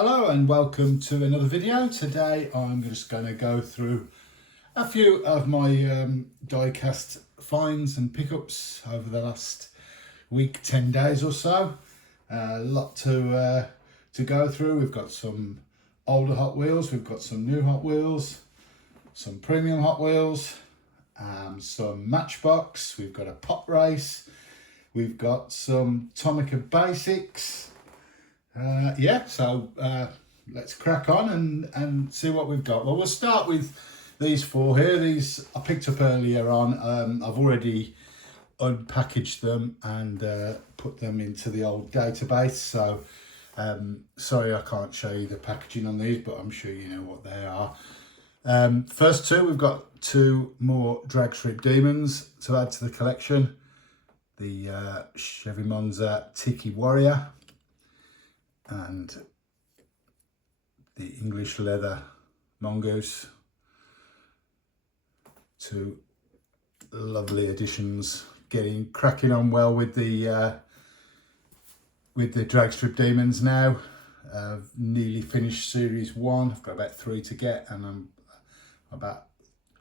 Hello and welcome to another video. Today I'm just going to go through a few of my diecast finds and pickups over the last week, 10 days or so. A lot to go through. We've got some older Hot Wheels, we've got some new Hot Wheels, some premium Hot Wheels, some Matchbox, we've got a pot race, we've got some Tomica Basics. So let's crack on and see what we've got. Well, we'll start with these four here. These I picked up earlier on. I've already unpackaged them and put them into the old database. So sorry I can't show you the packaging on these, but I'm sure you know what they are. First two, we've got two more drag strip demons to add to the collection. The Chevy Monza Tiki Warrior and the English Leather Mongoose. Two lovely additions, getting cracking on well with the drag strip demons now. I've nearly finished series 1. I've got about 3 to get, and I'm about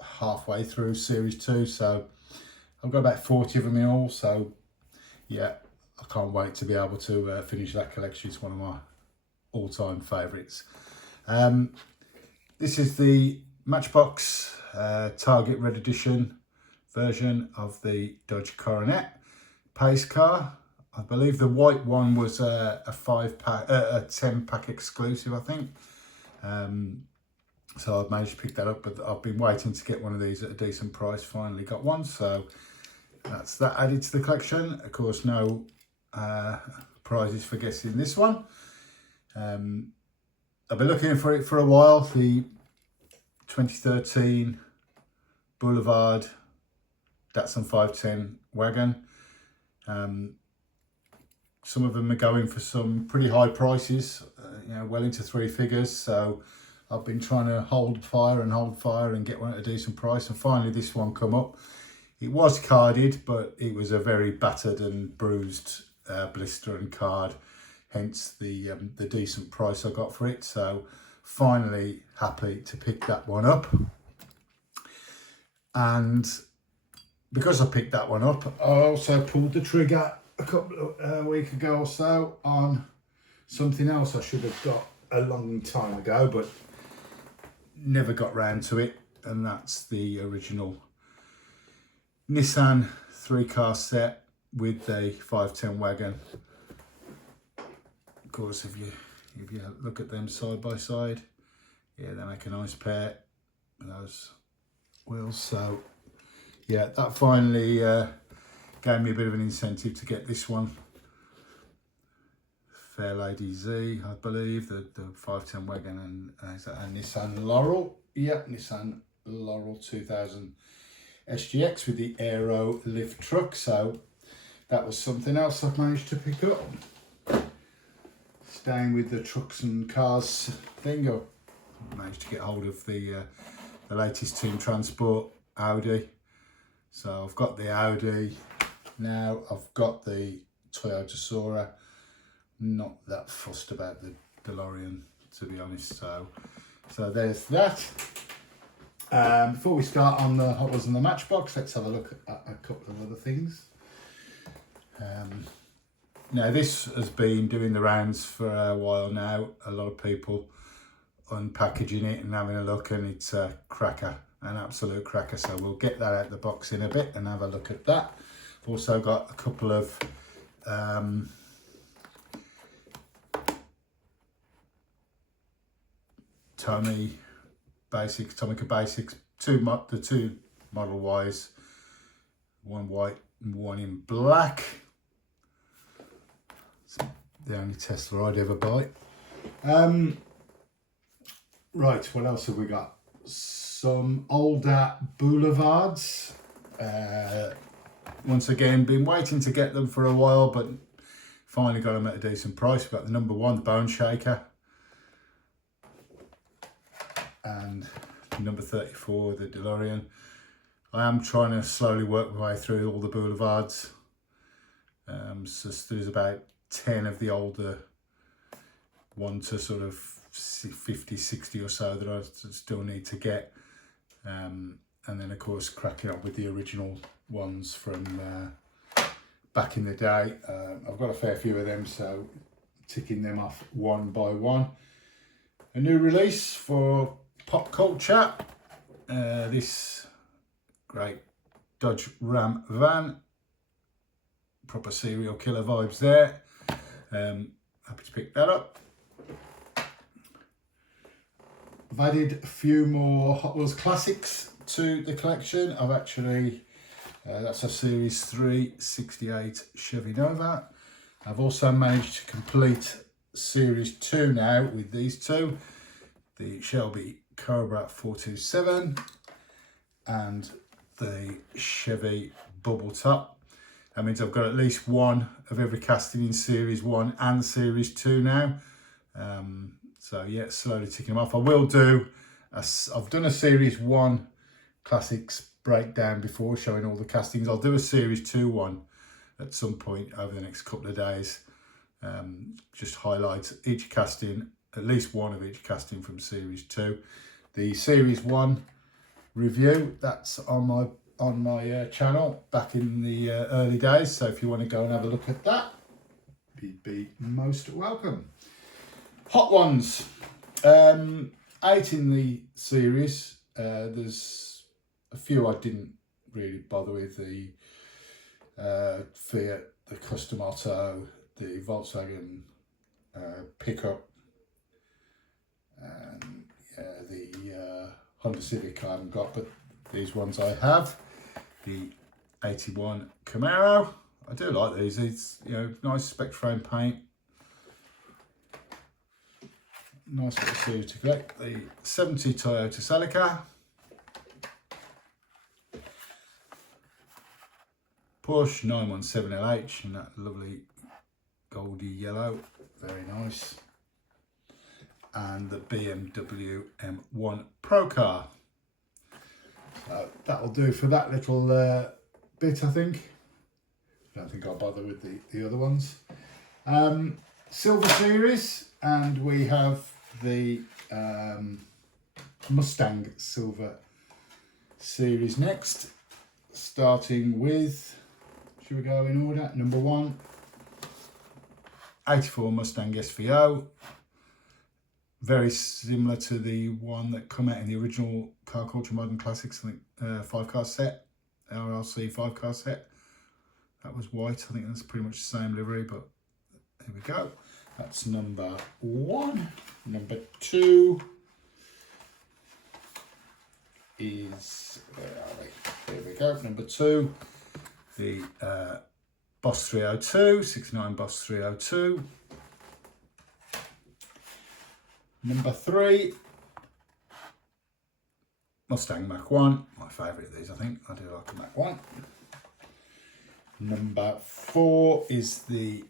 halfway through series 2, so I've got about 40 of them in all. So yeah, I can't wait to be able to finish that collection. It's one of my all-time favourites. This is the Matchbox Target Red Edition version of the Dodge Coronet pace car. I believe the white one was a 10-pack exclusive, I think. So I've managed to pick that up, but I've been waiting to get one of these at a decent price. Finally got one, so that's that added to the collection. Of course, no prizes for guessing this one. I've been looking for it for a while. The 2013 Boulevard Datsun 510 wagon. Some of them are going for some pretty high prices, well into 3 figures. So I've been trying to hold fire and get one at a decent price. And finally this one come up. It was carded, but it was a very battered and bruised blister and card, hence the decent price I got for it. So finally happy to pick that one up. And because I picked that one up, I also pulled the trigger a couple of week ago or so on something else I should have got a long time ago, but never got round to it, and that's the original Nissan 3-car set with the 510 wagon. Of course, if you look at them side by side, yeah, they make a nice pair with those wheels. So yeah, that finally gave me a bit of an incentive to get this one. Fair Lady Z, I believe, the 510 wagon, and is that a Nissan Laurel? Yep, Nissan Laurel 2000 SGX with the Aero lift truck. So that was something else I've managed to pick up. Staying with the trucks and cars thing, I managed to get hold of the latest Team Transport Audi. So I've got the Audi now, I've got the Toyota Sora. Not that fussed about the DeLorean, to be honest. So there's that. Before we start on the Hot Wheels and the Matchbox, let's have a look at a couple of other things. Now this has been doing the rounds for a while now. A lot of people unpackaging it and having a look, and it's a cracker, an absolute cracker. So we'll get that out of the box in a bit and have a look at that. I've also got a couple of Tomica Basics, the two Model Ys, one white and one in black. It's the only Tesla I'd ever buy. Right, what else have we got? Some older Boulevards. Once again, been waiting to get them for a while, but finally got them at a decent price. We've got the number 1, the Bone Shaker, and number 34, the DeLorean. I am trying to slowly work my way through all the Boulevards. So there's about 10 of the older 1 to sort of 50, 60 or so that I still need to get. And then of course cracking on with the original ones from back in the day. I've got a fair few of them, so ticking them off one by one. A new release for pop culture. This great Dodge Ram van. Proper serial killer vibes there. Happy to pick that up. I've added a few more Hot Wheels classics to the collection. I've actually, that's a Series 3 68 Chevy Nova. I've also managed to complete Series 2 now with these two. The Shelby Cobra 427 and the Chevy Bubble Top. That means I've got at least one of every casting in Series 1 and Series 2 now. So yeah, slowly ticking them off. I will do, I've done a Series 1 Classics breakdown before showing all the castings. I'll do a Series 2 one at some point over the next couple of days. Just highlight each casting, at least one of each casting from Series 2. The Series 1 review, that's on my channel back in the early days. So if you want to go and have a look at that, you'd be most welcome. Hot ones, 8 in the series. There's a few I didn't really bother with. The Fiat, the Custom Otto, the Volkswagen pickup, and the Honda Civic I haven't got, but these ones I have. The 81 Camaro, I do like these. It's, you know, nice spec frame paint. Nice little series to collect. The 70 Toyota Celica. Porsche 917LH in that lovely goldy yellow. Very nice. And the BMW M1 Pro car. So that'll do for that little bit, I think. I don't think I'll bother with the other ones. Silver Series, and we have the Mustang Silver Series next, starting with, should we go in order? Number 1, 84 Mustang SVO, very similar to the one that come out in the original Car Culture Modern Classics, I think 5-car set, RLC 5-car set. That was white. I think that's pretty much the same livery, but here we go. That's number 1. Number 2 is, where are we? Here we go. Number 2, the Boss 302, 69 Boss 302. Number 3, Mustang Mach 1. My favourite of these, I think. I do like a Mach 1. Number 4 is the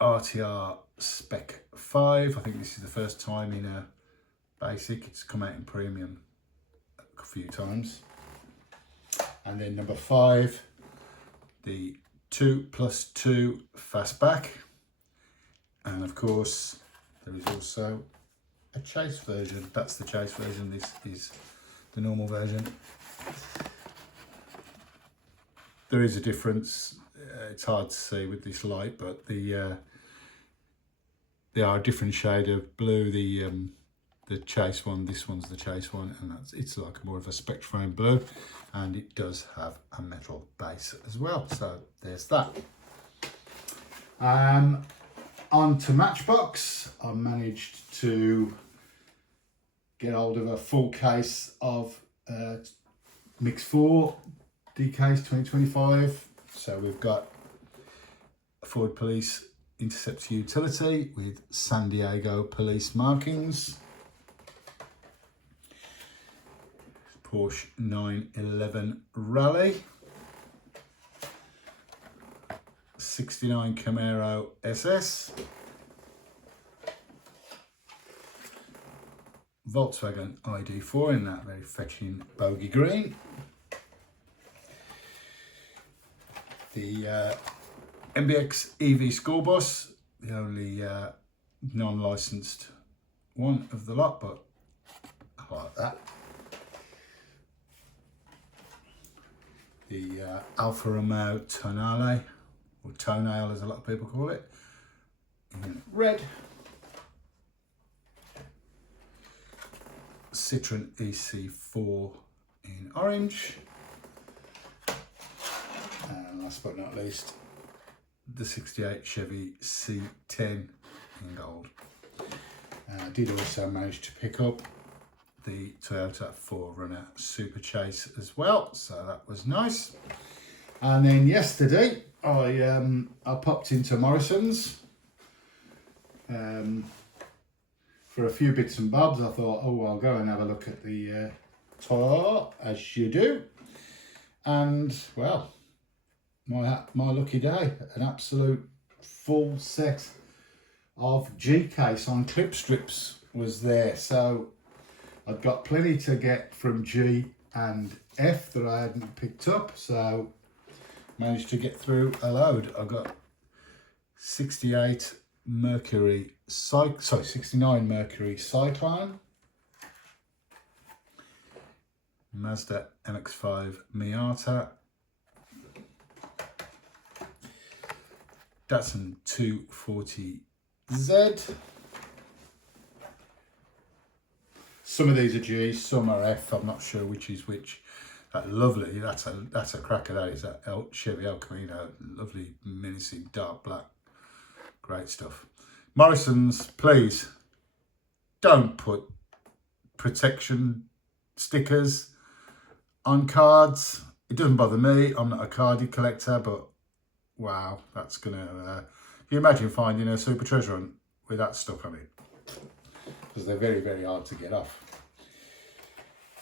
RTR Spec 5. I think this is the first time in a basic. It's come out in premium a few times. And then number 5, the 2+2 Fastback. And of course, there is also a chase version. That's the chase version. This is the normal version. There is a difference. It's hard to see with this light, but they are a different shade of blue. The chase one, this one's the chase one, and it's like more of a spec frame blue, and it does have a metal base as well. So there's that. On to Matchbox. I managed to get hold of a full case of Mix 4 Diecast 2025. So we've got a Ford Police Interceptor utility with San Diego police markings. Porsche 911 Rally. 69 Camaro SS. Volkswagen ID4 in that very fetching bogey green. The MBX EV school bus, the only non-licensed one of the lot, but I like that. The Alfa Romeo Tonale, or Toenail as a lot of people call it, in red. Citroen EC4 in orange. And last but not least, the 68 Chevy C10 in gold. I did also manage to pick up the Toyota 4Runner Super Chase as well, so that was nice. And then yesterday I popped into Morrison's for a few bits and bobs. I thought, oh, I'll go and have a look at the toy, as you do. And well, my lucky day, an absolute full set of G case on clip strips was there. So I've got plenty to get from G and F that I hadn't picked up, so managed to get through a load. I got 69 Mercury Cyclone, Mazda MX-5 Miata, Datsun 240Z. Some of these are G, some are F. I'm not sure which is which. That lovely, that's a cracker. That is that Chevy El Camino, lovely, menacing, dark black, great stuff. Morrison's, please don't put protection stickers on cards. It doesn't bother me. I'm not a cardie collector, but wow, that's gonna. Can you imagine finding a Super Treasure Hunt with that stuck on it? Because they're very, very hard to get off.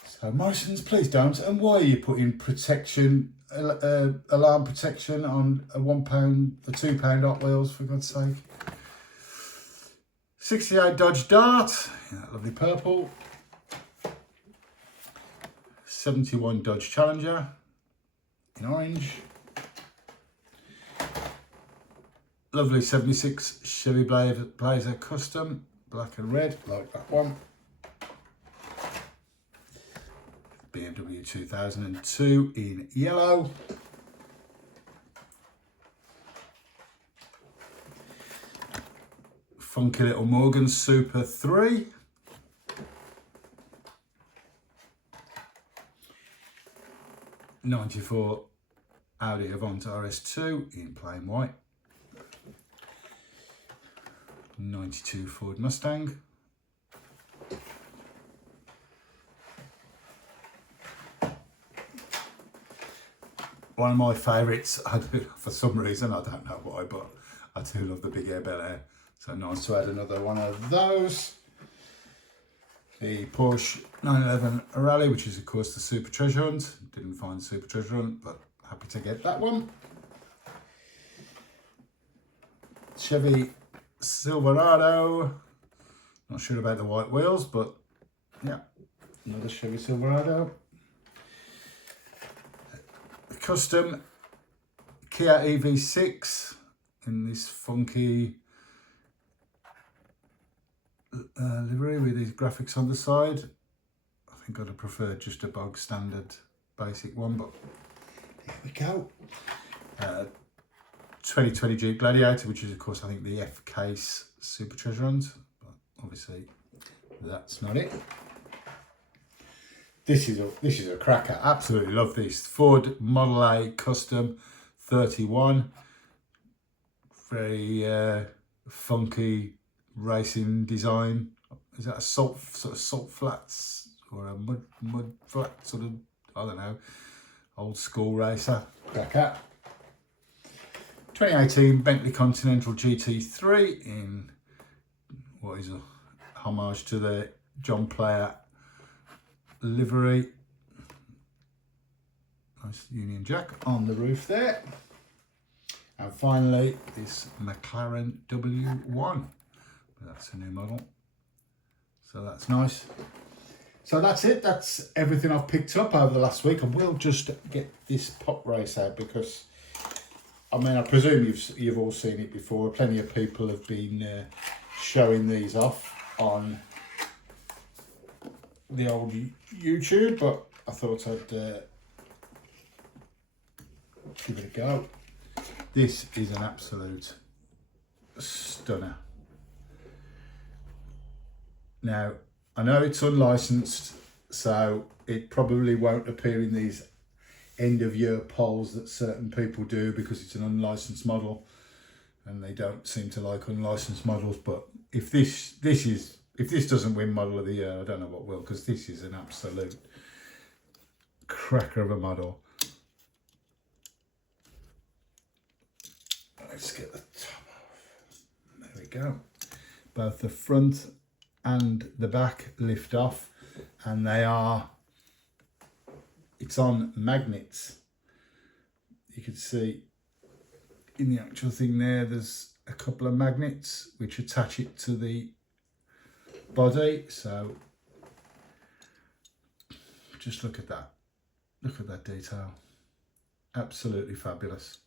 So Morrison's, please don't. And why are you putting protection, alarm protection on a £1, a £2 Hot Wheels, for God's sake? 68 Dodge Dart, in that lovely purple. 71 Dodge Challenger, in orange. Lovely 76 Chevy Blazer Custom, black and red, like that one. BMW 2002 in yellow. Funky little Morgan Super 3. '94 Audi Avant RS2 in plain white. 92 Ford Mustang. One of my favourites, I do, for some reason, I don't know why, but I do love the Big Air Bel Air. So nice to add another one of those. The Porsche 911 Rally, which is of course the Super Treasure Hunt. Didn't find the Super Treasure Hunt, but happy to get that one. Chevy Silverado. Not sure about the white wheels, but yeah, another Chevy Silverado. Custom Kia EV6 in this funky livery with these graphics on the side. I think I'd have preferred just a bog standard basic one, but there we go. 2020 Jeep Gladiator, which is of course I think the F case Super Treasure Hunt, but obviously that's not it. This is a cracker. Absolutely love this. Ford Model A Custom 31. Very funky racing design. Is that a salt flats or a mud flat sort of, I don't know, old school racer? Cracker. 2018 Bentley Continental GT3 in what is a homage to the John Player livery. Nice Union Jack on the roof there. And finally this McLaren W1. That's a new model, so that's nice. So that's it. That's everything I've picked up over the last week. I will just get this pop race out because I mean I presume you've all seen it before. Plenty of people have been showing these off on the old YouTube, but I thought I'd give it a go. This is an absolute stunner. Now, I know it's unlicensed, so it probably won't appear in these end of year polls that certain people do because it's an unlicensed model and they don't seem to like unlicensed models. But if this doesn't win model of the year, I don't know what will, because this is an absolute cracker of a model. Let's get the top off. There we go. Both the front and the back lift off, and it's on magnets. You can see in the actual thing there's a couple of magnets which attach it to the body. So just look at that detail, absolutely fabulous.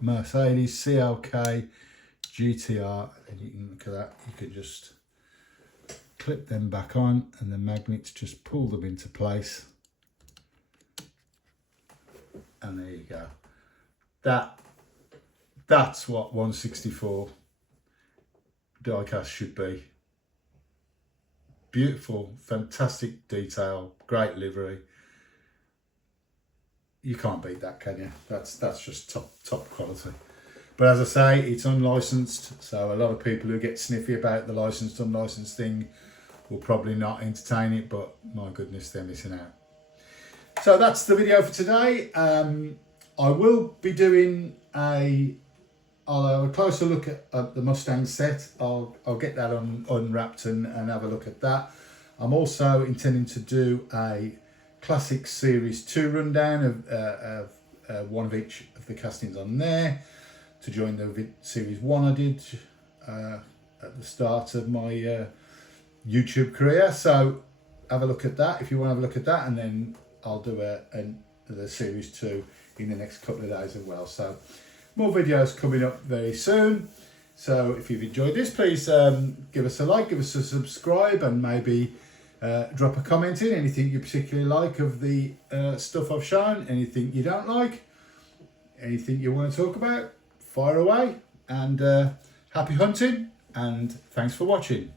Mercedes CLK GTR, and you can look at that, you can just clip them back on and the magnets just pull them into place, and there you go. That's what 164 diecast should be. Beautiful, fantastic detail, great livery. You can't beat that, can you? That's just top quality. But as I say, it's unlicensed, so a lot of people who get sniffy about the licensed unlicensed thing will probably not entertain it, but my goodness, they're missing out. So that's the video for today. I will be doing I'll have a closer look at the Mustang set. I'll get that unwrapped and have a look at that. I'm also intending to do a Classic Series 2 rundown of one of each of the castings on there, to join the Series 1 I did at the start of my YouTube career. So have a look at that if you want to have a look at that, and then I'll do the Series 2 in the next couple of days as well. So more videos coming up very soon. So if you've enjoyed this, please give us a like, give us a subscribe, and maybe drop a comment in, anything you particularly like of the stuff I've shown, anything you don't like, anything you want to talk about, fire away. And happy hunting, and thanks for watching.